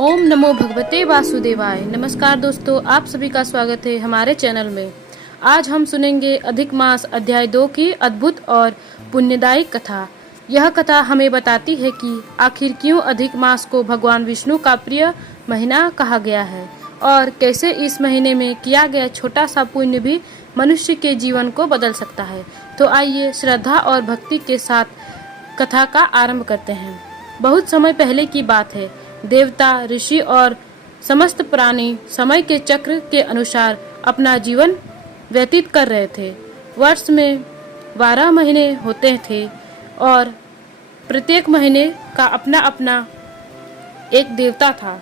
ओम नमो भगवते वासुदेवाय। नमस्कार दोस्तों, आप सभी का स्वागत है हमारे चैनल में। आज हम सुनेंगे अधिक मास अध्याय 2 की अद्भुत और पुण्यदायी कथा। यह कथा हमें बताती है कि आखिर क्यों अधिक मास को भगवान विष्णु का प्रिय महीना कहा गया है और कैसे इस महीने में किया गया छोटा सा पुण्य भी मनुष्य के जीवन को बदल सकता है। तो आइए श्रद्धा और भक्ति के साथ कथा का आरंभ करते हैं। बहुत समय पहले की बात है। देवता, ऋषि और समस्त प्राणी समय के चक्र के अनुसार अपना जीवन व्यतीत कर रहे थे। वर्ष में 12 महीने होते थे और प्रत्येक महीने का अपना अपना एक देवता था।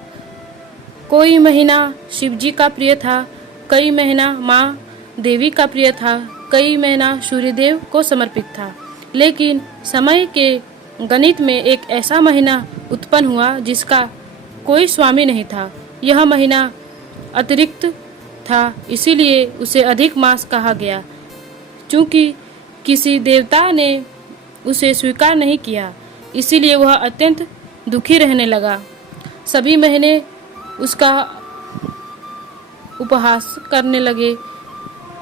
कोई महीना शिव जी का प्रिय था, कई महीना माँ देवी का प्रिय था, कई महीना सूर्यदेव को समर्पित था। लेकिन समय के गणित में एक ऐसा महीना उत्पन्न हुआ जिसका कोई स्वामी नहीं था। यह महीना अतिरिक्त था, इसीलिए उसे अधिक मास कहा गया। चूंकि किसी देवता ने उसे स्वीकार नहीं किया, इसीलिए वह अत्यंत दुखी रहने लगा। सभी महीने उसका उपहास करने लगे।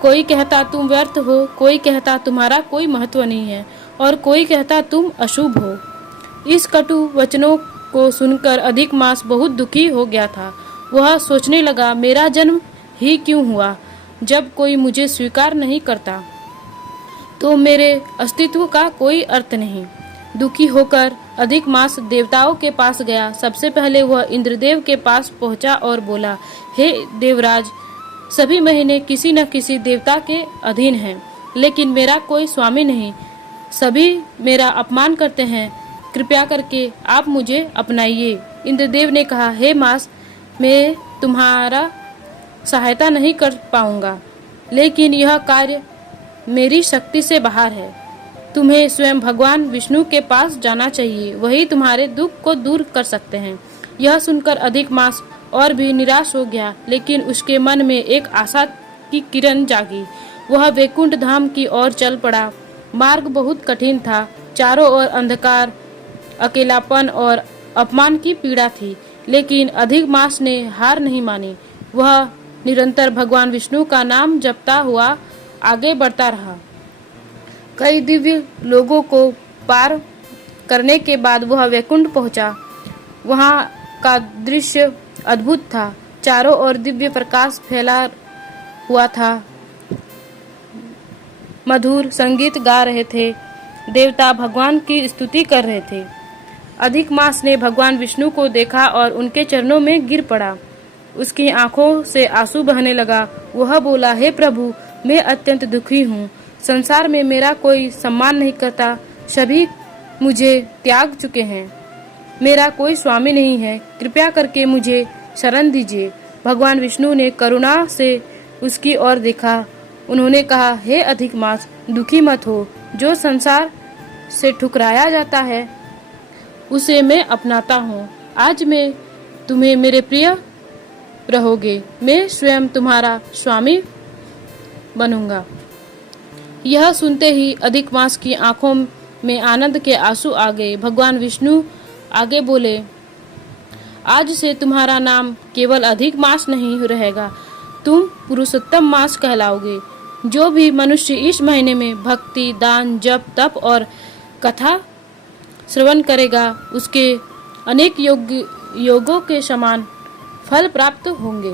कोई कहता तुम व्यर्थ हो, कोई कहता तुम्हारा कोई महत्व नहीं है और कोई कहता तुम अशुभ हो। इस कटु वचनों को सुनकर अधिक मास बहुत दुखी हो गया था। वह सोचने लगा, मेरा जन्म ही क्यों हुआ जब कोई मुझे स्वीकार नहीं करता, तो मेरे अस्तित्व का कोई अर्थ नहीं। दुखी होकर अधिक मास देवताओं के पास गया। सबसे पहले वह इंद्रदेव के पास पहुंचा और बोला, हे देवराज, सभी महीने किसी न किसी देवता के अधीन हैं, लेकिन मेरा कोई स्वामी नहीं। सभी मेरा अपमान करते हैं, कृपया करके आप मुझे अपनाइए। इंद्रदेव ने कहा, हे मास, मैं तुम्हारा सहायता नहीं कर पाऊंगा, लेकिन यह कार्य मेरी शक्ति से बाहर है। तुम्हें स्वयं भगवान विष्णु के पास जाना चाहिए, वही तुम्हारे दुख को दूर कर सकते हैं। यह सुनकर अधिक मास और भी निराश हो गया, लेकिन उसके मन में एक आशा की किरण जागी। वह वैकुंठ धाम की ओर चल पड़ा। मार्ग बहुत कठिन था। चारों ओर अंधकार, अकेलापन और अपमान की पीड़ा थी, लेकिन अधिक मास ने हार नहीं मानी। वह निरंतर भगवान विष्णु का नाम जपता हुआ आगे बढ़ता रहा। कई दिव्य लोगों को पार करने के बाद वह वैकुंठ पहुंचा। वहां का दृश्य अद्भुत था। चारों ओर दिव्य प्रकाश फैला हुआ था। मधुर संगीत गा रहे थे। देवता भगवान की स्तुति कर रहे थे। अधिक मास ने भगवान विष्णु को देखा और उनके चरणों में गिर पड़ा। उसकी आंखों से आंसू बहने लगा। वह बोला, हे प्रभु, मैं अत्यंत दुखी हूँ। संसार में मेरा कोई सम्मान नहीं करता। सभी मुझे त्याग चुके हैं। मेरा कोई स्वामी नहीं है। कृपया करके मुझे शरण दीजिए। भगवान विष्णु ने करुणा से उसकी ओर देखा। उन्होंने कहा, हे अधिक मास, दुखी मत हो। जो संसार से ठुकराया जाता है उसे मैं अपनाता हूँ। आज मैं तुम्हें मेरे प्रिय रहोगे। मैं स्वयं तुम्हारा स्वामी बनूंगा। यह सुनते ही अधिक मास की आंखों में आनंद के आंसू आ गए। भगवान विष्णु आगे बोले, आज से तुम्हारा नाम केवल अधिक मास नहीं रहेगा, तुम पुरुषोत्तम मास कहलाओगे। जो भी मनुष्य इस महीने में भक्ति, दान, जप, तप और कथा श्रवण करेगा, उसके अनेक योगों के समान फल प्राप्त होंगे।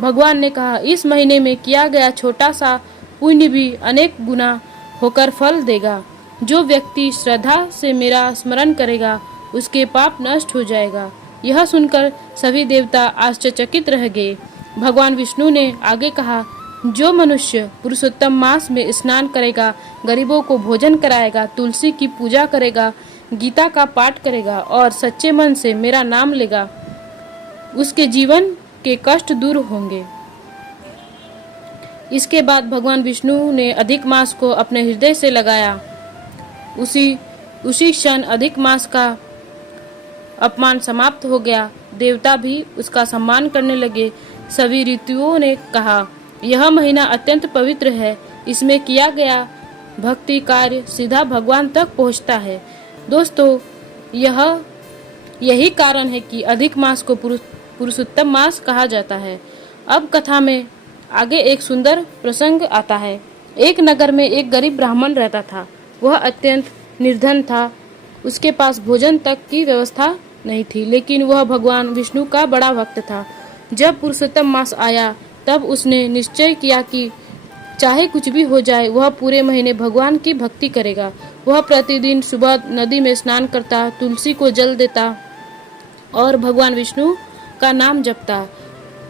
भगवान ने कहा, इस महीने में किया गया छोटा सा पुण्य भी अनेक गुना होकर फल देगा। जो व्यक्ति श्रद्धा से मेरा स्मरण करेगा, उसके पाप नष्ट हो जाएगा। यह सुनकर सभी देवता आश्चर्यचकित रह गए। भगवान विष्णु ने आगे कहा, जो मनुष्य पुरुषोत्तम मास में स्नान करेगा, गरीबों को भोजन कराएगा, तुलसी की पूजा करेगा, गीता का पाठ करेगा और सच्चे मन से मेरा नाम लेगा, उसके जीवन के कष्ट दूर होंगे। इसके बाद भगवान विष्णु ने अधिक मास को अपने हृदय से लगाया। उसी क्षण अधिक मास का अपमान समाप्त हो गया। देवता भी उसका सम्मान करने लगे। सभी ऋतुओं ने कहा, यह महीना अत्यंत पवित्र है। इसमें किया गया भक्ति कार्य सीधा भगवान तक पहुंचता है। दोस्तों, यह यही कारण है कि अधिक मास को पुरुषोत्तम मास कहा जाता है। अब कथा में आगे एक सुंदर प्रसंग आता है। एक नगर में एक गरीब ब्राह्मण रहता था। वह अत्यंत निर्धन था। उसके पास भोजन तक की व्यवस्था नहीं थी, लेकिन वह भगवान विष्णु का बड़ा भक्त था। जब पुरुषोत्तम मास आया तब उसने निश्चय किया कि चाहे कुछ भी हो जाए वह पूरे महीने भगवान की भक्ति करेगा। वह प्रतिदिन सुबह नदी में स्नान करता, तुलसी को जल देता और भगवान विष्णु का नाम जपता।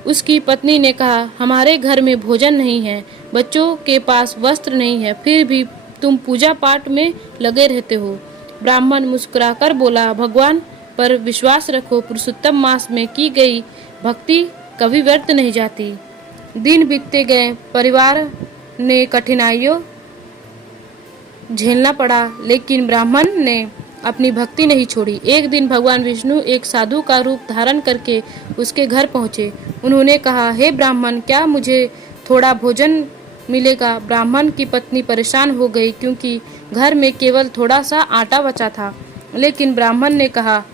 उसकी पत्नी ने कहा, हमारे घर में भोजन नहीं है, बच्चों के पास वस्त्र नहीं है, फिर भी तुम पूजा पाठ में लगे रहते हो। ब्राह्मण मुस्कुराकर बोला, भगवान पर विश्वास रखो, पुरुषोत्तम मास में की गई भक्ति कभी व्यर्थ नहीं जाती। दिन बीतते गए, परिवार ने कठिनाइयों झेलना पड़ा, लेकिन ब्राह्मण ने अपनी भक्ति नहीं छोड़ी। एक दिन भगवान विष्णु एक साधु का रूप धारण करके उसके घर पहुंचे। उन्होंने कहा, हे ब्राह्मण, क्या मुझे थोड़ा भोजन मिलेगा? ब्राह्मण की पत्नी परेशान हो गई क्योंकि घर में केवल थोड़ा सा आटा बचा था। लेकिन ब्राह्मण ने कहा,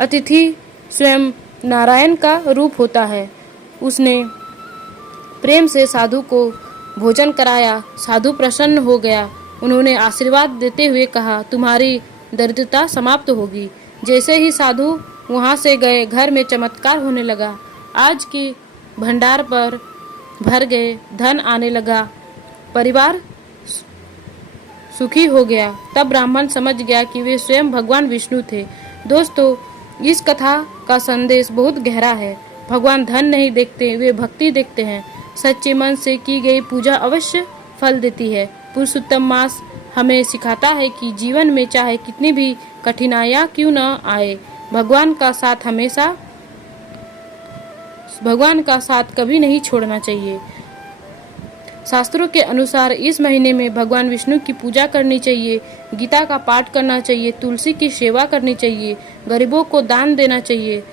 अतिथि स्वयं नारायण का रूप होता है। उसने प्रेम से साधु को भोजन कराया। साधु प्रसन्न हो गया। उन्होंने आशीर्वाद देते हुए कहा, तुम्हारी दरिद्रता समाप्त होगी। जैसे ही साधु वहां से गए, घर में चमत्कार होने लगा। आज के भंडार पर भर गए, धन आने लगा, परिवार सुखी हो गया। तब ब्राह्मण समझ गया कि वे स्वयं भगवान विष्णु थे। दोस्तों, इस कथा का संदेश बहुत गहरा है। भगवान धन नहीं देखते, वे भक्ति देखते हैं। सच्चे मन से की गई पूजा अवश्य फल देती है। पुरुषोत्तम मास हमें सिखाता है कि जीवन में चाहे कितनी भी कठिनाइयां क्यों न आए, भगवान का साथ कभी नहीं छोड़ना चाहिए। शास्त्रों के अनुसार इस महीने में भगवान विष्णु की पूजा करनी चाहिए, गीता का पाठ करना चाहिए, तुलसी की सेवा करनी चाहिए, गरीबों को दान देना चाहिए,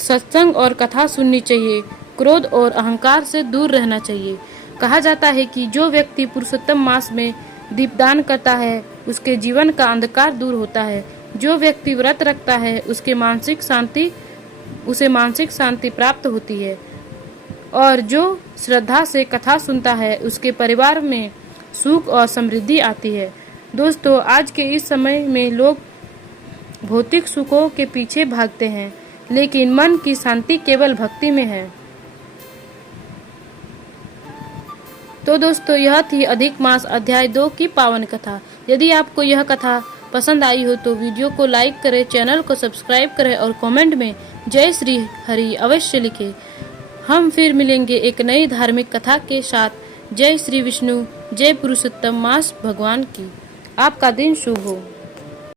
सत्संग और कथा सुननी चाहिए, क्रोध और अहंकार से दूर रहना चाहिए। कहा जाता है कि जो व्यक्ति पुरुषोत्तम मास में दीपदान करता है उसके जीवन का अंधकार दूर होता है। जो व्यक्ति व्रत रखता है उसे मानसिक शांति प्राप्त होती है और जो श्रद्धा से कथा सुनता है उसके परिवार में सुख और समृद्धि आती है। दोस्तों, आज के इस समय में लोग भौतिक सुखों के पीछे भागते हैं, लेकिन मन की शांति केवल भक्ति में है। तो दोस्तों, यह थी अधिक मास अध्याय 2 की पावन कथा। यदि आपको यह कथा पसंद आई हो तो वीडियो को लाइक करें, चैनल को सब्सक्राइब करें और कमेंट में जय श्री हरि अवश्य लिखें। हम फिर मिलेंगे एक नई धार्मिक कथा के साथ। जय श्री विष्णु, जय पुरुषोत्तम मास भगवान की। आपका दिन शुभ हो।